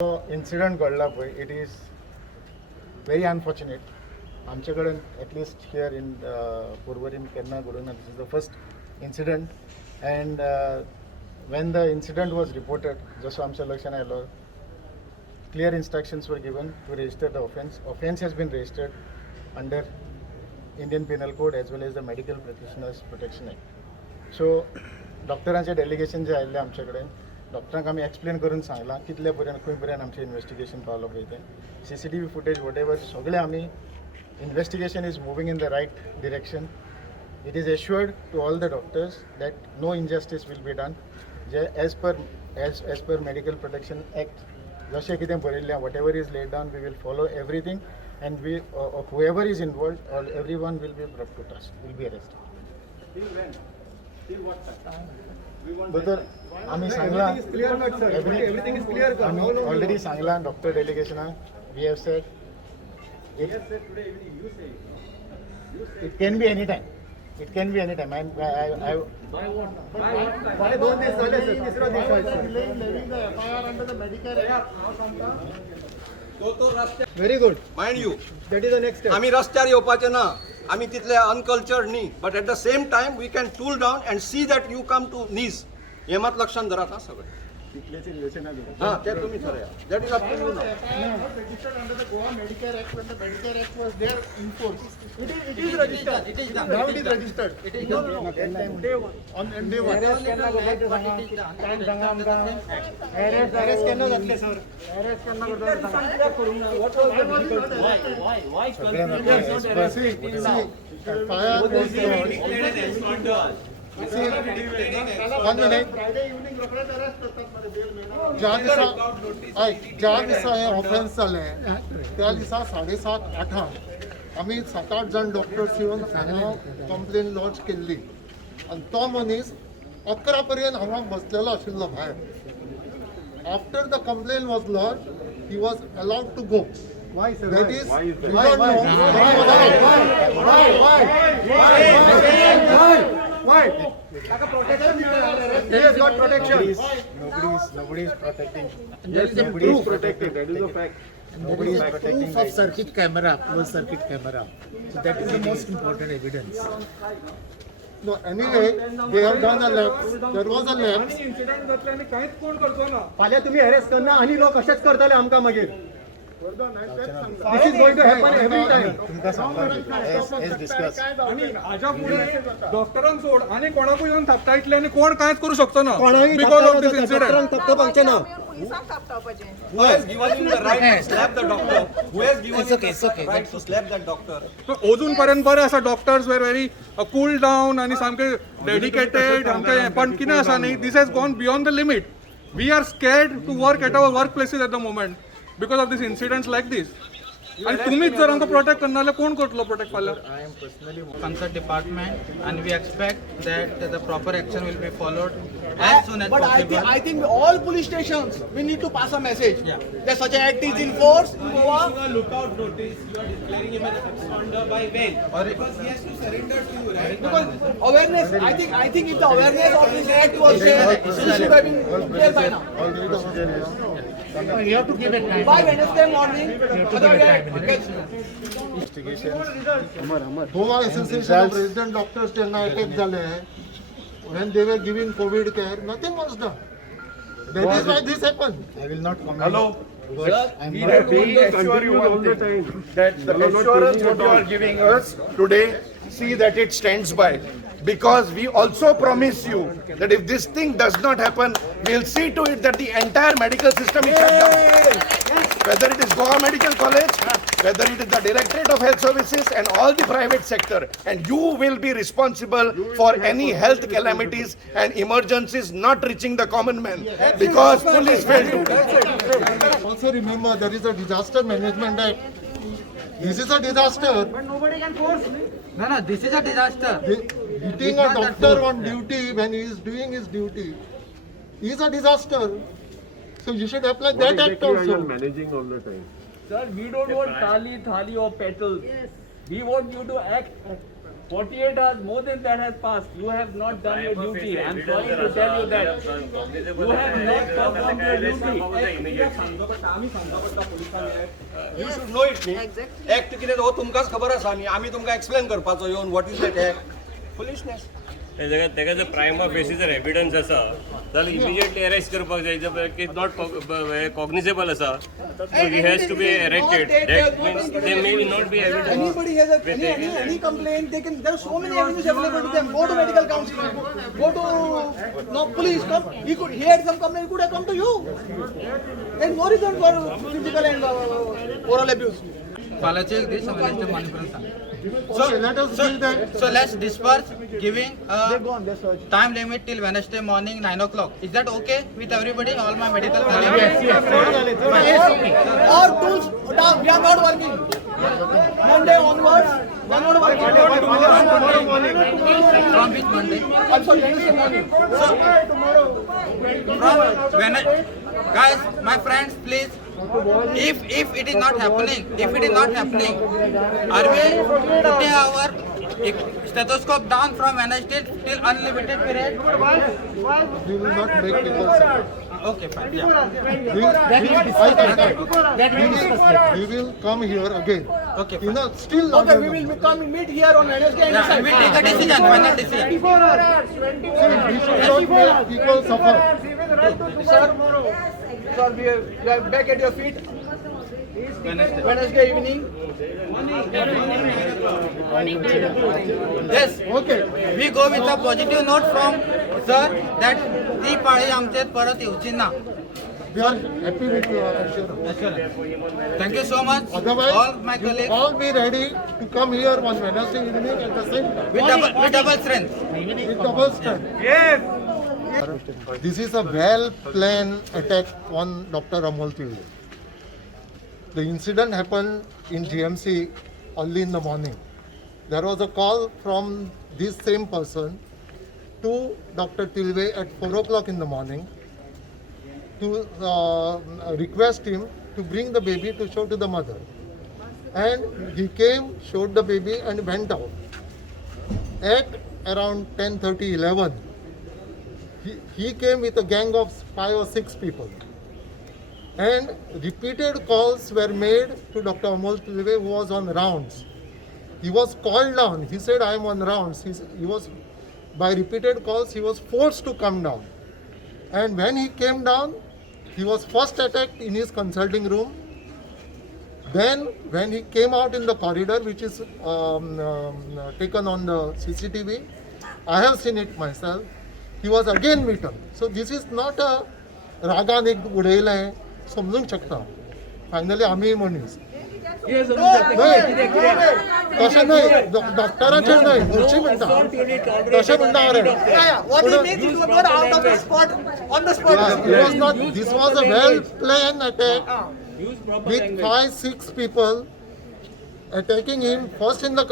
Incident घडला पळय it is very unfortunate. आमचे कडेन एटलिस्ट हियर इन पर्वरीन केन्ना घडूंक ना. This is the first incident and when the incident was reported जसो आमच्या लक्षान आयलो clear instructions were given to register the offence. Offence has been registered under Indian Penal Code as well as the Medical Practitioners Protection Act. So डॉक्टरांचे delegation जे आयिल्ले आमचे कडेन डॉक्टरांक आमी explain करून सांगलां कितले पर्यंत खंय पर्यंत आमचें इन्वेस्टिगेशन पावलो पळय तें CCTV फुटेज वॉट एवर सगळें आमी investigation is moving in the right direction. It is assured to all the doctors that no injustice will be done. जे as per medical protection act जशें कितें बरयल्लें whatever is laid down we will follow everything and we whoever is involved or everyone will be brought to task will be arrested. तर आमी सांगलां आमी already सांगलां doctor डेलिगेशनाक we have said it can be any time. It can be any time. Why don't they sell it? तिसरा दिवस आहे. leaving the FIR under the Medicare Act. Very good. Mind you That is the next step. आम्ही रस्त्यार येवपाचे ना. आम्ही तितले uncultured न्ही. But at the same time we can tool down and see that you come to knees. हे मात लक्षात धरात हा सगळे. हां ते तुम्ही ठरया. That is up to you now. Registered under the Goa Medicare Act when the Medicare Act was there in force. It is registered. It is done. Now it is registered. It is done. Day one. On day one. Time सांगा आमका. Arrest केन्ना जातले sir? Arrest केन्ना करता? What was the difficulty? Why? ज्या दिसा हे offence जाले त्या दिसा 7:30-8 आमी 7-8 जण डॉक्टर्स येवन हांगा कंप्लेन लॉन्च केल्ली आनी तो मनीस 11 पर्यंत हांगा बसलेलो आशिल्लो भायर. After the complain was launch he was allowed to go. Why sir? That is, we Why? don't know. Why? He has got protection. Nobody is protecting. There is a Nobody is proof. protected. That is a fact. Nobody is protecting. Proof of circuit camera, closed circuit camera. So that is the most important evidence. No, anyway, they have done a lapse. There was a lapse. Incident जातले आनी कांयच कोण करचो ना. फाल्यां तुम्ही arrest करना आनी लोक अशेंच करतले आमकां मागीर. This is going to happen every time. तुमकां सांगलां as discussed. आणि हाच्या पुढे डॉक्टरांक सोड आणि कोणाकूय येऊन थापता इतले आणि कोण कांयच करू शकतो ना कोणाही बिकॉज ऑफ दिस इन्सिडेंट. डॉक्टरांक थपके पावचे ना. पुलिसांक थापटावपाचें. Who has given you the right to slap the doctor? Who has given It's you okay, the it's okay. right to slap that doctor? अजून पर्यंत बरे आसा doctors were very cool down आणि सामके dedicated आमकां पण कितें आसा न्ही this has gone beyond the limit. We are scared to work at our work places at the moment because of this incidents like this. आणि तुम्हीच जर आमकां प्रोटेक्ट करना जाल्यार कोण करतलो प्रोटेक्ट फाल्यां? I am personally concerned department and we expect that the proper action will be followed as soon as But possible. I think all police stations, we need to pass a message that such an act is in force in Goa. A lookout notice, you are declaring him as absconder by bail, or because he has to surrender to you, right? Because awareness, I think if the awareness of this act was there, it should have been clear by now. already the procedure is You have to give it time. By Wednesday morning, otherwise, investigations. Goa Association of Resident Doctors त्यांना attack झाले. When they were giving COVID care, nothing was done. That is why this happened. I will not comment. Hello. I'm We not. assure you one thing, that the assurance what you are giving us today, see that it stands by. Because we also promise you that if this thing does not happen, we'll see to it that the entire medical system is shut down. Whether it is Goa Medical College, whether it is the Directorate of Health Services and all the private sector, and you will be responsible for any health calamities and emergencies not reaching the common man because police failed to. Also remember, there is a Disaster Management Act. This is a disaster. No, this is a disaster. Beating a doctor on duty when he is doing his duty is a disaster. So you should apply that act also. Managing all the time. Sir, we don't want thali or petals. We want you to act 48 hours, more than that has passed. You have not done your duty. I am sorry to tell you that. You have not performed your duty. You should know it न्ही. Act कितें हो तुमकांच खबर आसा न्ही. आमी तुमकां explain करपाचो येवन what is that act. Foolishness. तेका जर प्रायमा फेसी जर एविडन्स आसा जाल्यार इमिजिएटली अरेस्ट करपाक जाय. जर नॉट कॉग्निजेबल आसा he has to be arrested. That means they may not be evidence. Anybody has any complaint, they can. There are so many avenues available to them. Go to medical counseling. Go to police. Come. He had some complaint. He could have come to you. There's no reason for physical and oral abuse. फाल्याचे दीस Wednesday morning पर्यंत सांग. Okay, let us give that. So let's disperse, giving They go on their search. time limit till Wednesday morning 9 o'clock. Is that okay with everybody? All my medical colleagues? Our tools, we are not working. Monday onwards, we are not working. From which Monday? I'm sorry, Wednesday morning. From when? Guys, my friends, please. If it is not happening, are we putting our stethoscope down from Wednesday till unlimited period? We will not make people suffer. Okay, fine. Yeah. We will come here again. Okay, You fine. know, still not Okay, we will come and meet here on Wednesday and Yeah, decide. we will take a decision, final decision. we should not make people suffer. Sir, we are back at your feet. Wednesday evening. Yes. Okay. We go with a positive note from sir that ती पाळी आमचेर परत येवची ना. We are happy with your assurance. Thank you so much. Otherwise, All my you colleagues all be ready to come here on Wednesday evening at the same time. with double strength. With double strength. This is a well-planned attack on Dr. Amol Tilde. The incident happened in GMC early in the morning. There was a call from this same person to Dr. Tilde at 4 o'clock in the morning to request him to bring the baby to show to the mother. And he came, showed the baby and went out. At around 10:30, 11, he came with a gang of 5 or 6 people. And repeated calls were made to Dr. Amol Tilde, who was on rounds. He was called down. He said, I am on rounds. He was, by repeated calls, he was forced to come down. And when he came down, he was first attacked in his consulting room. Then, when he came out in the corridor, which is taken on the CCTV, I have seen it myself, he was again beaten. So this is not a रागान एक उडयलें आहे समजूंक शकता. Finally आमी मनीस तशें न्हय डॉक्टराचेर न्हय दुसरी म्हणटा तशें म्हणटा What he means is you were out of the spot, on the spot. This was a well planned attack with 5-6 people attacking him first in the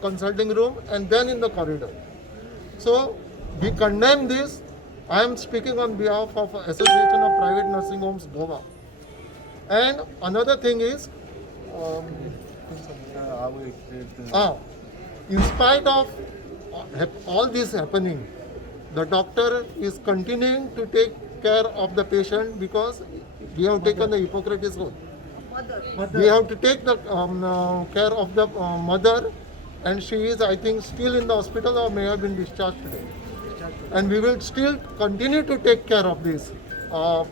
consulting room and then in the corridor. So we condemn this. I am speaking on behalf of Association of Private Nursing Homes Goa. And another thing is, in spite of all this happening, the doctor is continuing to take care of the patient because we have taken the Hippocrates oath. We have to take the care of the mother, and she is, I think, still in the hospital or may have been discharged today. And we will still continue to take care of these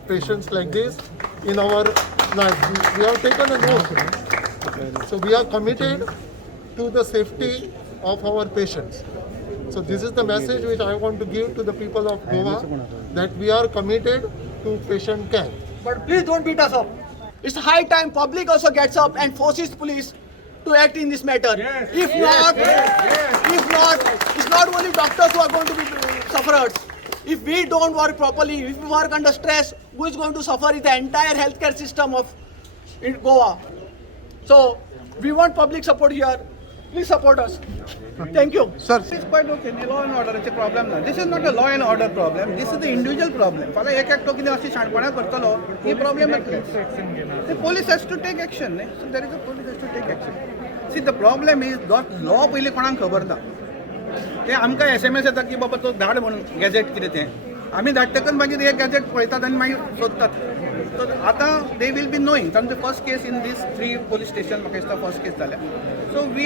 patients like this in our life. We have taken an oath. So we are committed to the safety of our patients. So this is the message which I want to give to the people of Goa, that we are committed to patient care. But please don't beat us up. It's high time public also gets up and forces police to act in this matter. If not, it's not only doctors who are going to be sufferers. If we don't work properly, if we work under stress, who is going to suffer is the entire healthcare system of in Goa. So we want public support here. Please support us. Thank you. Sir, this is quite okay. Law and order, it's a problem now. This is not a law and order problem. This is the individual problem. Fala ek to kine asi shandpana kartalo, he problem is the police has to take action. So there is a police has to take action. See, the problem is that law पहिले कोणाक खबर ना. ते आमकां SMS येता की बाबा तो धाड म्हणून गॅझेट कितें तें आमी धाडटकच मागीर हे गॅझेट पळयतात आनी मागीर सोदतात तर आतां दे वील बी नोईंग तांचे first case in this 3 police station म्हाका दिसता फर्स्ट केस जाल्या so we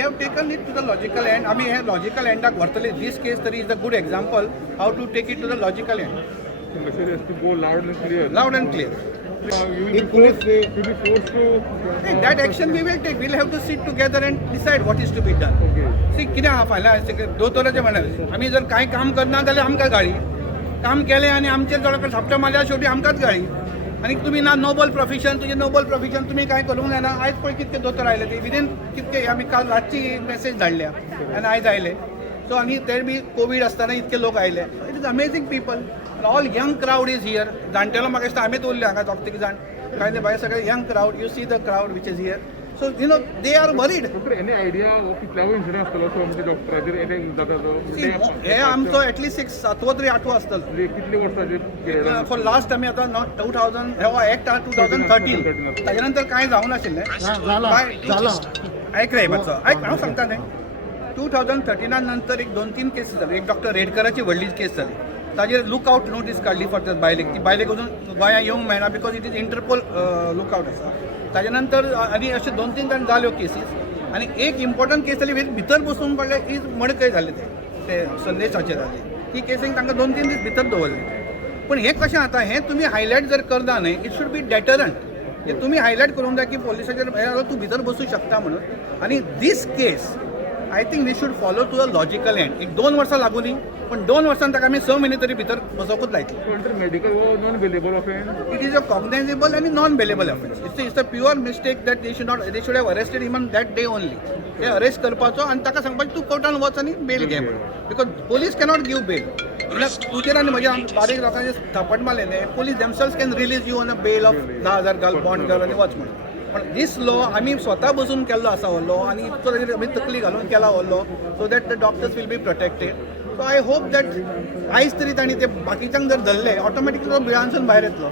have taken it to the logical end आमी हे लॉजिकल एंडाक व्हरतले दीस केस तरी is a good example how to take it to the logical end loud and clear. That action we will take. We'll have to sit together and decide what is to be done. See, कितें आहा फाल्यां दोतोराचें म्हणल्यार आमी जर कांय काम करना जाल्यार आमकां गाळी काम केलें आनी आमचेर जर सापट्या मारल्यार शेवटी आमकांच गाळी आनी तुमी ना नोबल प्रोफेशन तुजें नोबल प्रोफेशन तुमी कांय करूंक जायना आयज पळय कितके दोतोर आयले ती विदीन कितके आमी काल रातची मेसेज धाडल्या आनी आयज आयले सो आनी तेर बी कोवीड आसतना इतके लोक आयले it is amazing people all young crowd is here जाणटेलो म्हाका दिसता आमीच उरले हांगा दोग तीग जाण काय ते भायर सगळे young crowd you see the crowd which is here so you know they are worried हे आमचो एटलीस्ट 7वो तरी 8वो आसतलो फॉर लास्ट आमी आतां 2000 हो एक्ट आहा 2013 ताजे नंतर कांय जावं नाशिल्लें आयक रे मातसो आयक हांव सांगता न्ही 2013 नंतर एक 2-3 केसीस जाली एक डॉक्टर रेडकराची व्हडली केस जाली ताजेर लुकआउट नोटीस काडली फॉर त्या बायलेक ती बायलेक अजून गोंया येवंक मेळना because it is Interpol lookout आसा ताजे नंतर आनी अशे 2-3 जाण जाल्यो केसीस आनी एक इम्पॉर्टंट केस जाली भितर बसून पडले की मडकय जाले ते संदेशाचे जाले ती केसीक तांकां 2-3 दीस भितर दवरले पूण हें कशें जाता हें तुमी हायलायट जर करना न्हय इट शूड बी डेटरंट हे तुमी हायलायट करूंक जाय की पोलिसाचेर तूं भितर बसूं शकता म्हणून आनी this case I think we should follow to the logical end एक 2 वर्सां लागूं न्ही पण 2 वर्सांत ताका आमी 6 म्हयने तरी भितर बसोवूच लायतले इट इज अ कॉग्नायजेबल आनी non bailable offence it's a pure mistake that they should have arrested him on that day only ते अरेस्ट करपाचो आनी ताका सांगपाचें तूं कोर्टान वच आनी बेल घे म्हणून because police cannot give bail तुजेर आनी म्हज्या बारीक लोकांचे थापट मारले न्ही police themselves can release you on a bail of 10,000 घाल बॉन्ड घाल आनी वच म्हणून पण दीस लॉ आमी स्वता बसून केल्लो आसा हो लॉ आनी इतको ताजेर आमी तकली घालून केला हो law so that the doctors will be protected so I hope that आयज तरी तांणी ते बाकीच्यांक जर धरले ऑटोमॅटिकली तो बिळांसून भायर येतलो